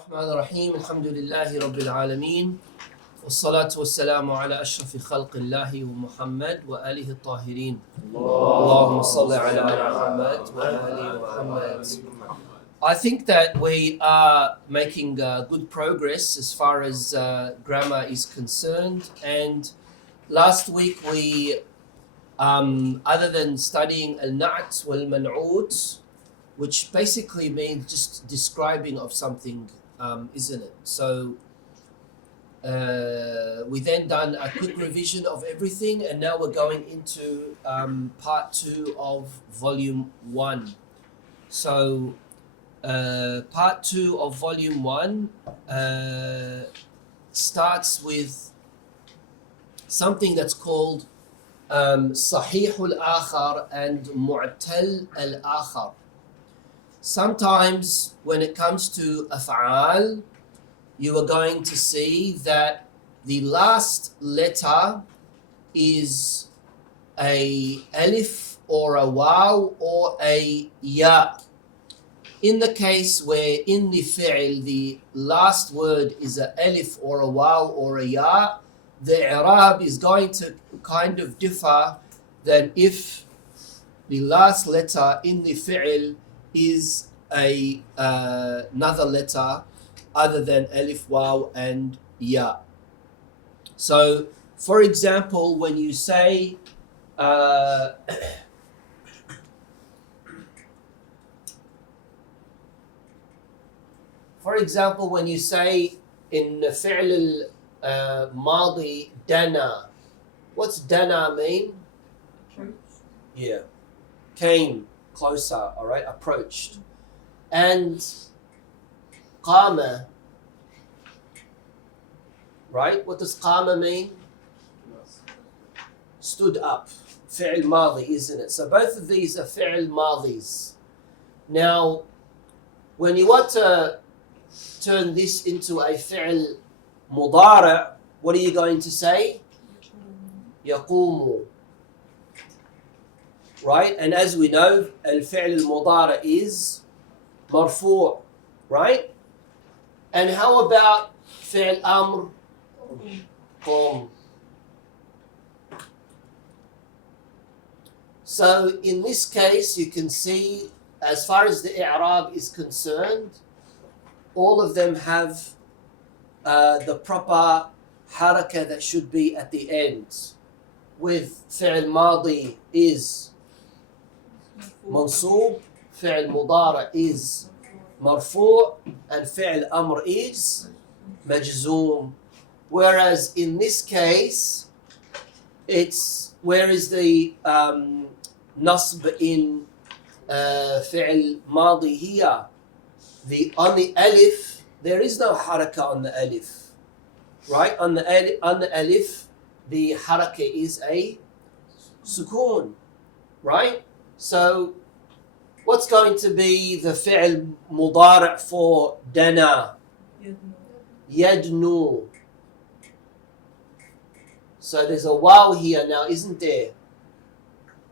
الرحمن الرحيم الحمد لله رب العالمين والصلاة والسلام على أشرف خلق الله ومحمد وآله الطاهرين اللهم صل على محمد وآل محمد. I think that we are making good progress as far as grammar is concerned, and last week we other than studying Al-Nahu al-Wadhih, which basically means just describing of something, isn't it? So we then done a quick revision of everything, and now we're going into part 2 of volume 1. So part 2 of volume 1 starts with something that's called Sahih al-Akhar and Mu'tal al-Akhar. Sometimes when it comes to af'al, you are going to see that the last letter is a alif or a waw or a ya. In the case where in the fi'l the last word is a alif or a waw or a ya, the i'rab is going to kind of differ than if the last letter in the fi'l is another letter other than alif, waw and ya. So for example, when you say in fi'l al-madi dana, what's dana mean? Yeah, came closer, all right, approached. And qama, right? What does qama mean? Stood up. Fi'l madi, isn't it? So both of these are fi'l madis. Now, when you want to turn this into a fi'l mudara', what are you going to say? Yaqumu. Right? And as we know, al-fi'l al-mudara' is marfu', right? And how about fi'l amr? Qum. So in this case, you can see, as far as the i'rab is concerned, all of them have the proper haraka that should be at the end. With fi'l madi is mansoob, fi'l mudara is marfu', and fi'l amr is majzoom. Whereas in this case, it's, where is the nasb in fi'l madi here? On the alif, there is no haraka on the alif, right? On the alif, the haraka is a sukoon, right? So what's going to be the fi'l mudara' for dana? Yadnu. So there's a waw here now, isn't there?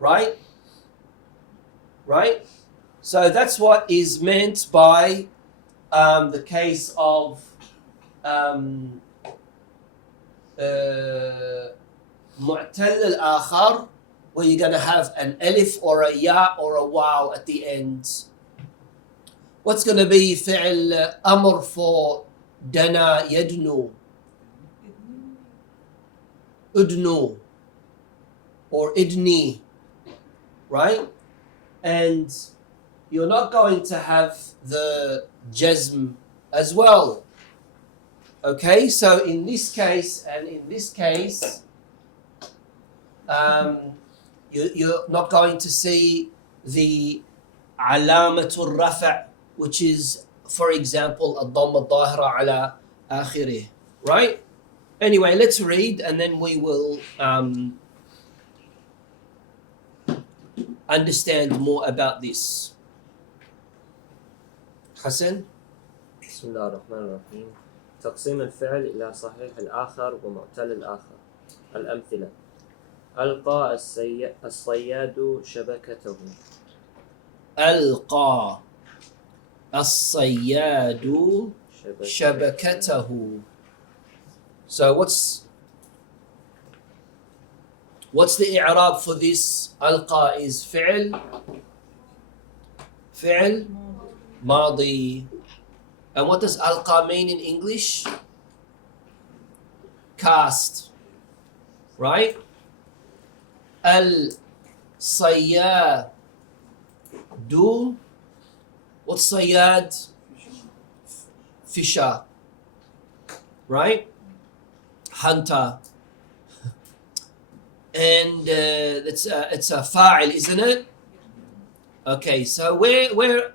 Right? Right? So that's what is meant by the case of mu'tal al-akhar, where you're going to have an alif or a ya or a waw at the end. What's going to be fi'l amr for dana yadnu? Udnu or idni, right? And you're not going to have the jazm as well. Okay, so in this case and in this case, you're not going to see the alamatul rafa', which is, for example, ad-damma ad-dahira ala akhirih, right? Anyway, let's read and then we will understand more about this. Hassan? بسم الله الرحمن الرحيم. تقسيم الفعل إلى صحيح الآخر ومعتل الآخر. الأمثلة: ألقى الصياد شبكته. ألقى الصياد شبكته. So what's the i'rab for this? ألقى is فعل ماضي. And what does ألقى mean in English? Cast, right? الصياد. What's صياد? Fisher, right? Hunter. And it's a fa'il, isn't it? Okay, so where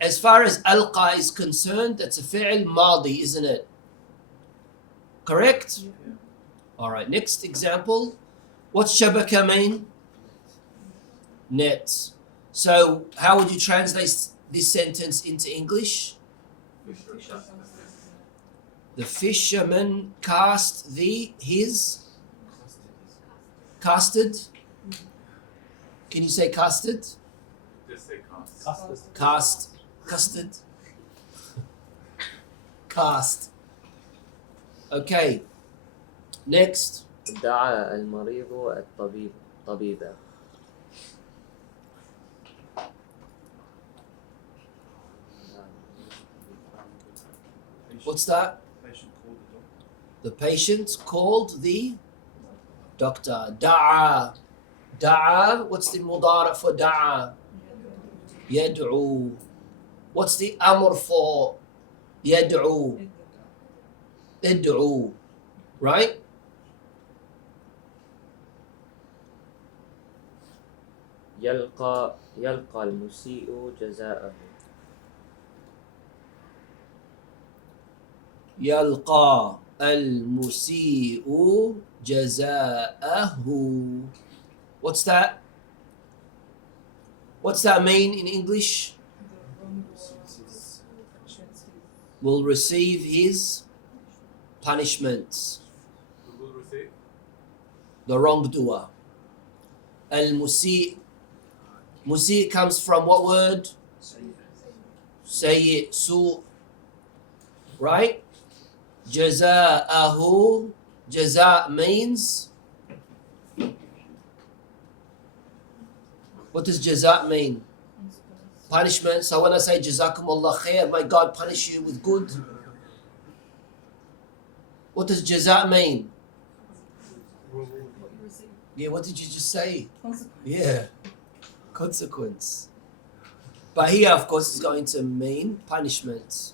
as far as alqa is concerned, that's a fi'il madi, isn't it? Correct? All right, next example. What's shabaka mean? Net. So how would you translate this sentence into English? The fisherman cast casted. Can you say casted? Just say cast. Custard. Cast. Okay. Next. دعا المريض طبيبا. What's that? The patient called the doctor. Da'a. What's the mudara for da'a? Yad'u. What's the amr for yad'u? Id'u. Right? يلقى المسيء جزاءه. يلقى المسيء جزاءه. What's that? What's that mean in English? Will receive his punishment. Who will receive? The wrongdoer. Al-Musi'. Musi' comes from what word? Sayyi', su'. Right? Jaza'ahu. Jaza' means? What does jaza' mean? Punishment. So when I say jazakumullah khair, may God punish you with good. What does jaza' mean? Yeah, what did you just say? Yeah, consequence. But here, of course, is going to mean punishment.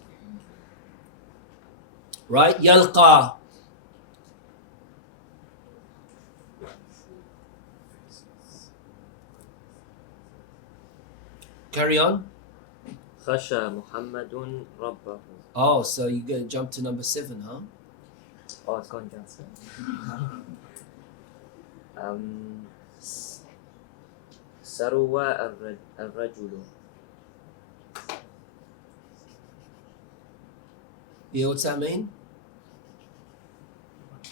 Right? Yalqa. Carry on. خشى محمد ربه. Oh, so you're going to jump to number 7, huh? Oh, it's gone down. سروى الرجل. Yeah, what's that mean? The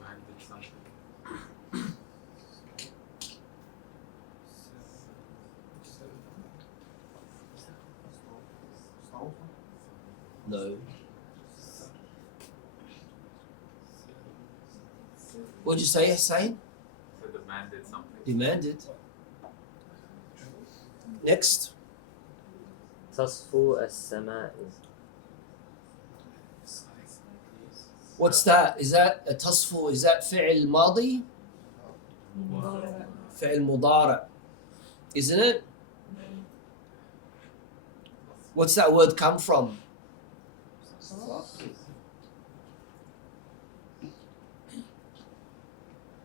man did something. No. What did you say, Hussein? So the man did something. Demanded. Next. تصفو السماء. What's that? Is that a tasfu? Is that fi'l madi? Fi'l mudara. Isn't it? What's that word come from?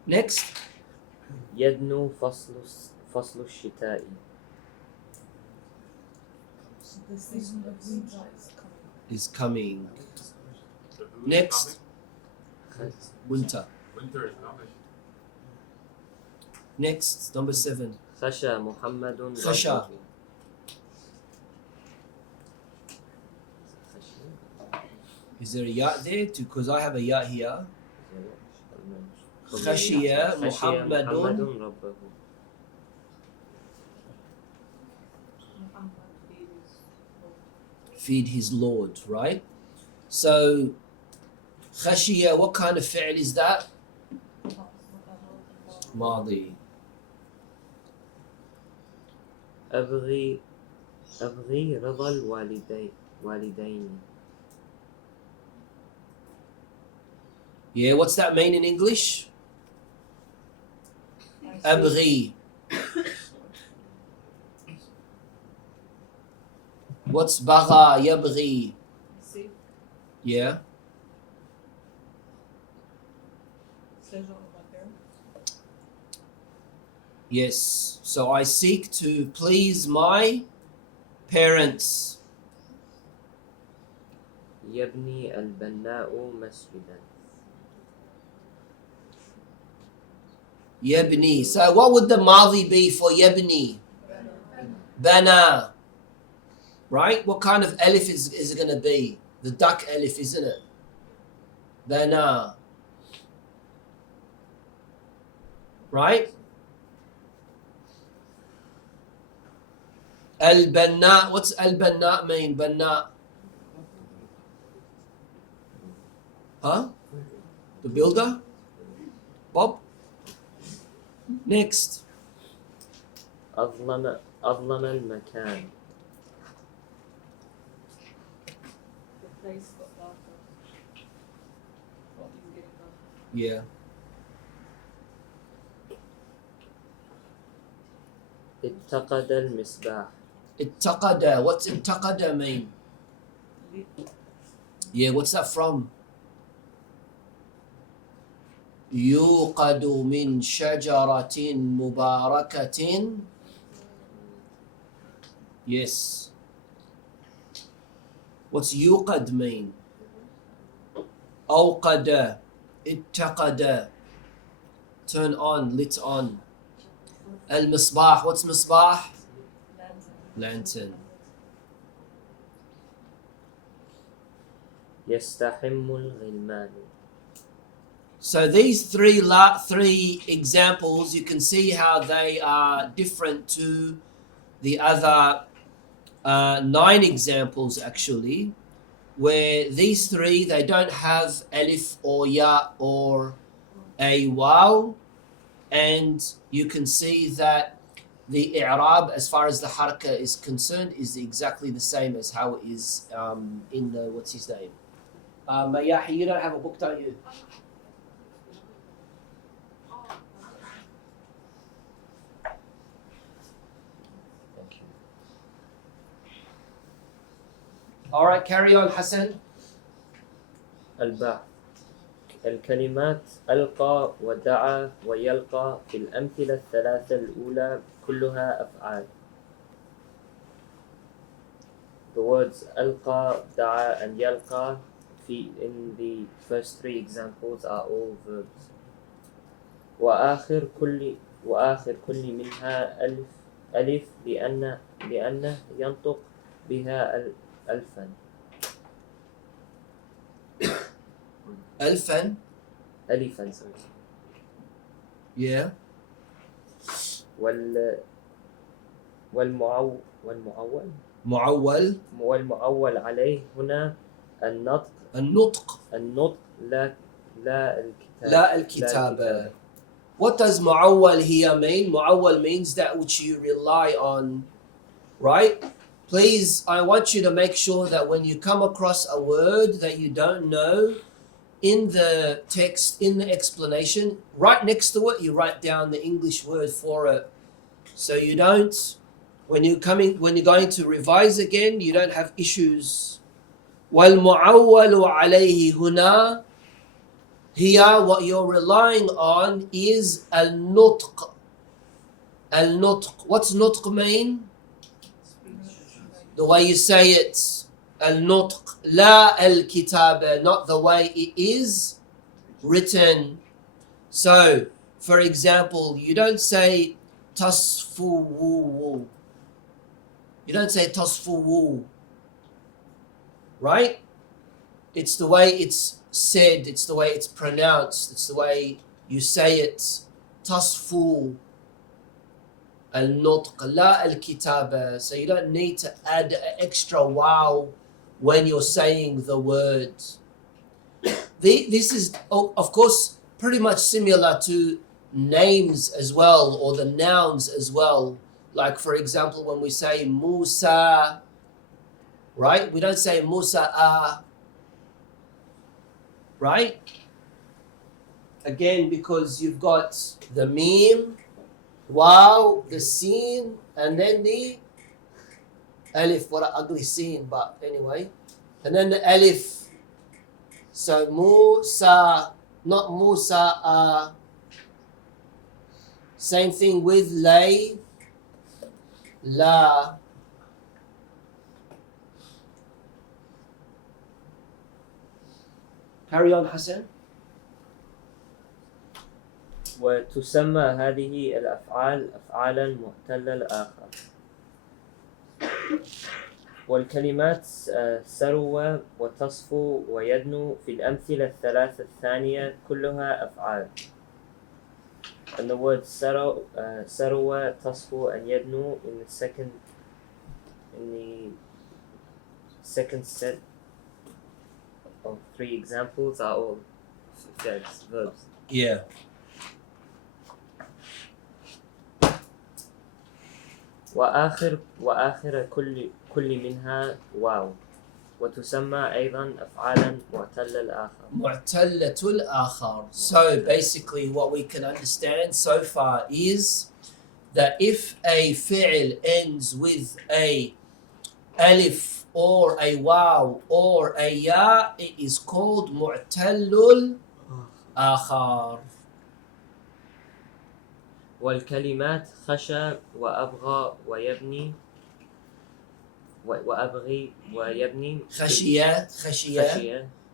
Next. يدنو فصل الشتاء. The season of winter is coming. Is coming. So who is Next. coming? Winter. Winter is coming. Next. Number 7. خشى محمد خشى. ربه. Is there a ya there? Because I have a ya here. خشي محمد ربه. feed his Lord, right? So خشية, what kind of fi'l is that? ماضي. أبغي رضا والدين. Yeah, what's that mean in English? أبغي. What's بغى يبغي? See, Yeah. pleasure of my parents. Yes. So I seek to please my parents. يبني البناء مسجدا. يبني. So what would the ماضي be for يبني? بنى. Right? What kind of alif is it going to be? The duck alif, isn't it? بنى. Right? البناء. What's البناء mean? بناء. Huh? The builder? Bob? Next. أظلم المكان. The place got darker. What is getting darker? Yeah. اتقد المصباح. اتقد. What's اتقد mean? Lit. Yeah, what's that from? يوقد من شجرة مباركة. Yes. What's يوقد mean? أوقد. اتقد. Turn on, lit on. المصباح. What's مصباح? Lantern. Lantern. يستحم الغلمان. So these three examples, you can see how they are different to the other 9 examples actually, where these three, they don't have alif or ya or a waw, and you can see that the i'rab as far as the haraka is concerned is exactly the same as how it is in the, what's his name? Mayahi, you don't have a book, don't you? Thank you. All right, carry on, Hassan. البحث. الكلمات ألقى ودعا ويلقى في الأمثلة الثلاثة الأولى كلها أفعال. The words ألقى, دعا and يلقى in the first 3 examples are all verbs. وآخر كل منها ألف لأنه ينطق بها ألفا. ألفا. ألفا. Yeah. والمعول والمعول عليه هنا النطق لا الكتابة. What does معول here mean? معول means that which you rely on, right? Please, I want you to make sure that when you come across a word that you don't know, in the text, in the explanation, right next to it, you write down the English word for it. So you don't, when you're going to revise again, you don't have issues. وَالْمُعَوَّلُ عَلَيْهِ هُنَا. Here, what you're relying on is al-nutq. Al-nutq. What's nutq mean? The way you say it. Al-nutq. La al-kitaba. Not the way it is written. So, for example, you don't say tasfuwu. You don't say tasfuwu. Right? It's the way it's said, it's the way it's pronounced, it's the way you say it. Tasfu al-nutq, la al-kitaba. So you don't need to add an extra wow when you're saying the word. This is, of course, pretty much similar to names as well, or the nouns as well. Like, for example, when we say Musa, right? We don't say Musa'a, right? Again, because you've got the meme, wow, the sin, and then the alif. What an ugly sin, but anyway. And then the alif. So Musa, not Musa'a. Same thing with lay, la. Carry on, Hassan. وتسمى هذه الأفعال أفعالا معتلة الآخر. والكلمات سروى وتصفو ويدنو في الأمثلة الثلاثة الثانية كلها أفعال. And the word سروى, تصفو and يدنو in the second set of three examples are all verbs. Yeah. وآخر كل منها واو وتسمى أيضا أفعالا معتلة الآخر. معتلة الآخر. So basically what we can understand so far is that if a fi'l ends with a alif or a waw or a ya, it is called معتل الآخر. والكلمات خشى وأبغى ويبني وأبغي ويبني خشية.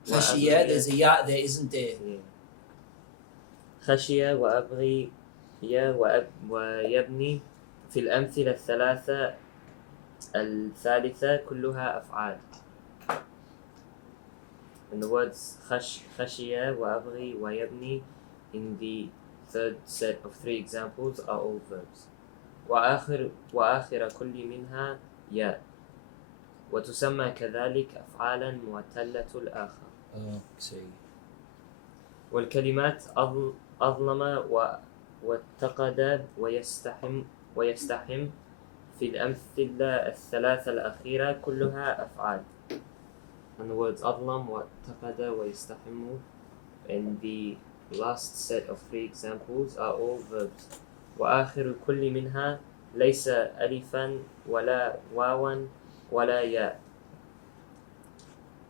There's a ya there, isn't there? خشية وأبغي ويبني في الأمثلة الثالثة كلها أفعال. And the words خشية وأبغي ويبني in the third set of three examples are all verbs. وآخر كل منها ياء وتسمى كذلك أفعالا معتلة الآخر. والكلمات أظلم واتقد ويستحم في الأمثلة الثلاثة الأخيرة كلها أفعال. And the words أظلم واتقد ويستحم in the last set of three examples are all verbs. وآخر كل منها ليس ألفا ولا واوا ولا ياء.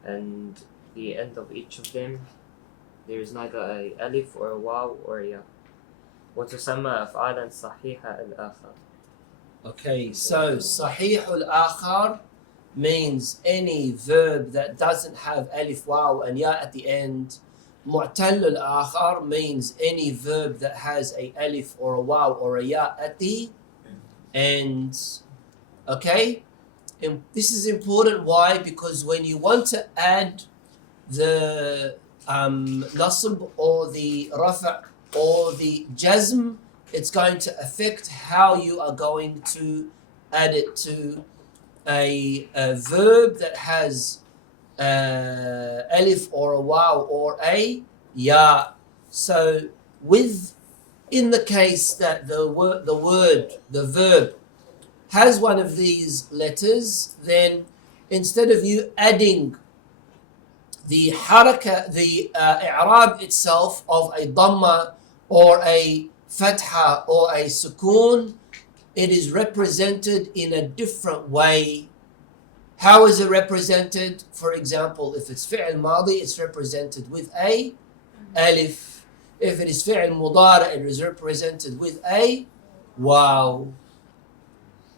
And the end of each of them there is neither a alif or a waw or a ya. وتسمى أفعالا صحيحة الآخر. Okay, so صحيح الآخر means any verb that doesn't have alif, waw and ya at the end. معتل الآخر means any verb that has a alif or a waw or a ya at the end. Okay? And this is important. Why? Because when you want to add the nasb or the rafa' or the jazm, it's going to affect how you are going to add it to a verb that has alif or a waw or a ya. So in the case that the verb has one of these letters, then instead of you adding the haraka, the i'rab itself of a dhamma or a fatha or a sukoon, it is represented in a different way. How is it represented? For example, if it's fi'l madi, it's represented with a alif. If it is fi'l mudara, it is represented with a waw.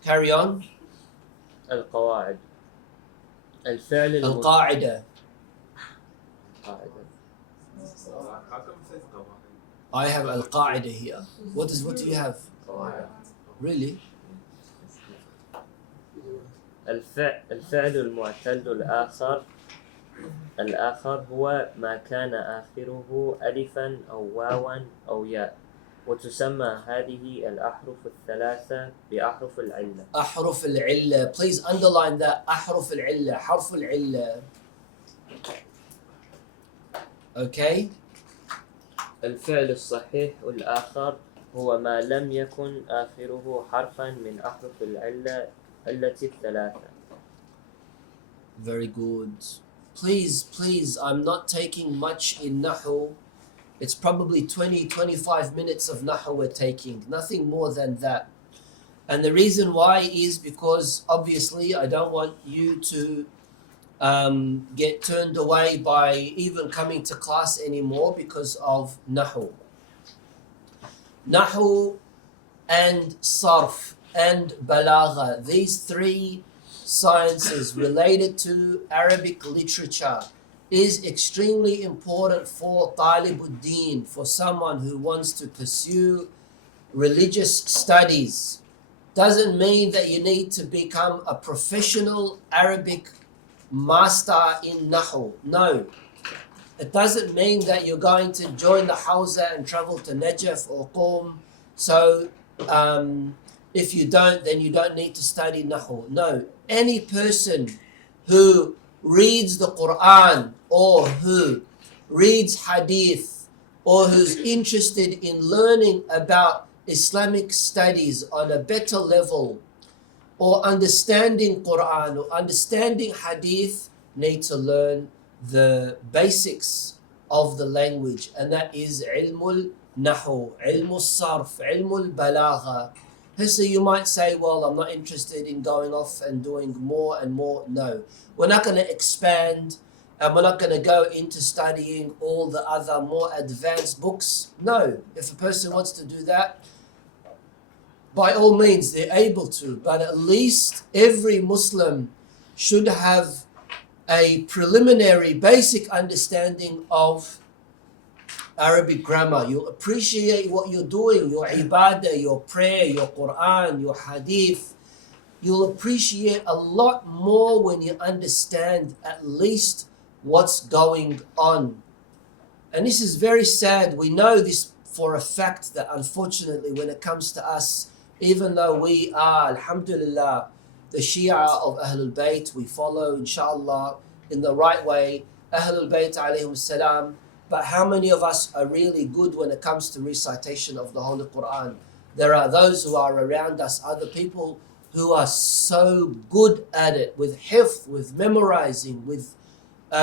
Carry on. القواعد الفعل القاعدة. How come it says qawaid? I have al-qaida here. What do you have? Really? الفعل المعتل الآخر هو ما كان آخره ألفا أو واوا أو ياء وتسمى هذه الأحرف الثلاثة بأحرف العلة. أحرف العلة. Please underline that. أحرف العلة. حرف العلة. Okay. الفعل الصحيح الآخر هو ما لم يكن آخره حرفا من أحرف العلة التي الثلاثة. Very good. Please, I'm not taking much in Nahu. It's probably 20-25 minutes of Nahu we're taking, nothing more than that. And the reason why is because obviously I don't want you to get turned away by even coming to class anymore because of Nahu. Nahu and Sarf and Balagha, these three sciences related to Arabic literature is extremely important for Talibuddin, for someone who wants to pursue religious studies. Doesn't mean that you need to become a professional Arabic master in Nahu. No. It doesn't mean that you're going to join the Hawza and travel to Najaf or Qom. So if you don't, then you don't need to study Nahu. No. Any person who reads the Quran or who reads Hadith or who's interested in learning about Islamic studies on a better level or understanding Quran or understanding Hadith need to learn the basics of the language, and that is ilmul nahu, ilmul sarf, ilmul balagha. So you might say, well, I'm not interested in going off and doing more and more. No, we're not going to expand and we're not going to go into studying all the other more advanced books. No, if a person wants to do that, by all means, they're able to. But at least every Muslim should have a preliminary basic understanding of Arabic grammar. You'll appreciate what you're doing, your ibadah, your prayer, your Quran, your hadith. You'll appreciate a lot more when you understand at least what's going on. And this is very sad. We know this for a fact that unfortunately when it comes to us, even though we are, alhamdulillah, the Shia of Ahlul Bayt, we follow, inshallah, in the right way, Ahlul Bayt alayhim salam. But how many of us are really good when it comes to recitation of the Holy Quran? There are those who are around us, other people who are so good at it, with hifz, with memorizing, with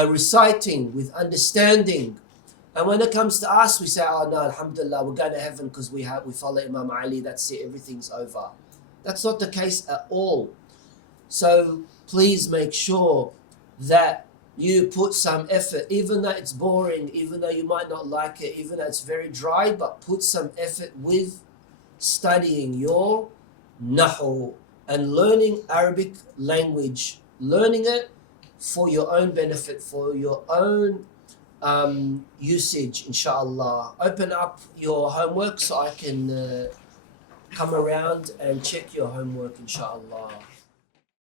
reciting, with understanding. And when it comes to us, we say, oh no, alhamdulillah, we're going to heaven because we follow Imam Ali, that's it, everything's over. That's not the case at all. So please make sure that you put some effort, even though it's boring, even though you might not like it, even though it's very dry, but put some effort with studying your Nahu and learning Arabic language, learning it for your own benefit, for your own usage, inshallah. Open up your homework so I can come around and check your homework, inshallah.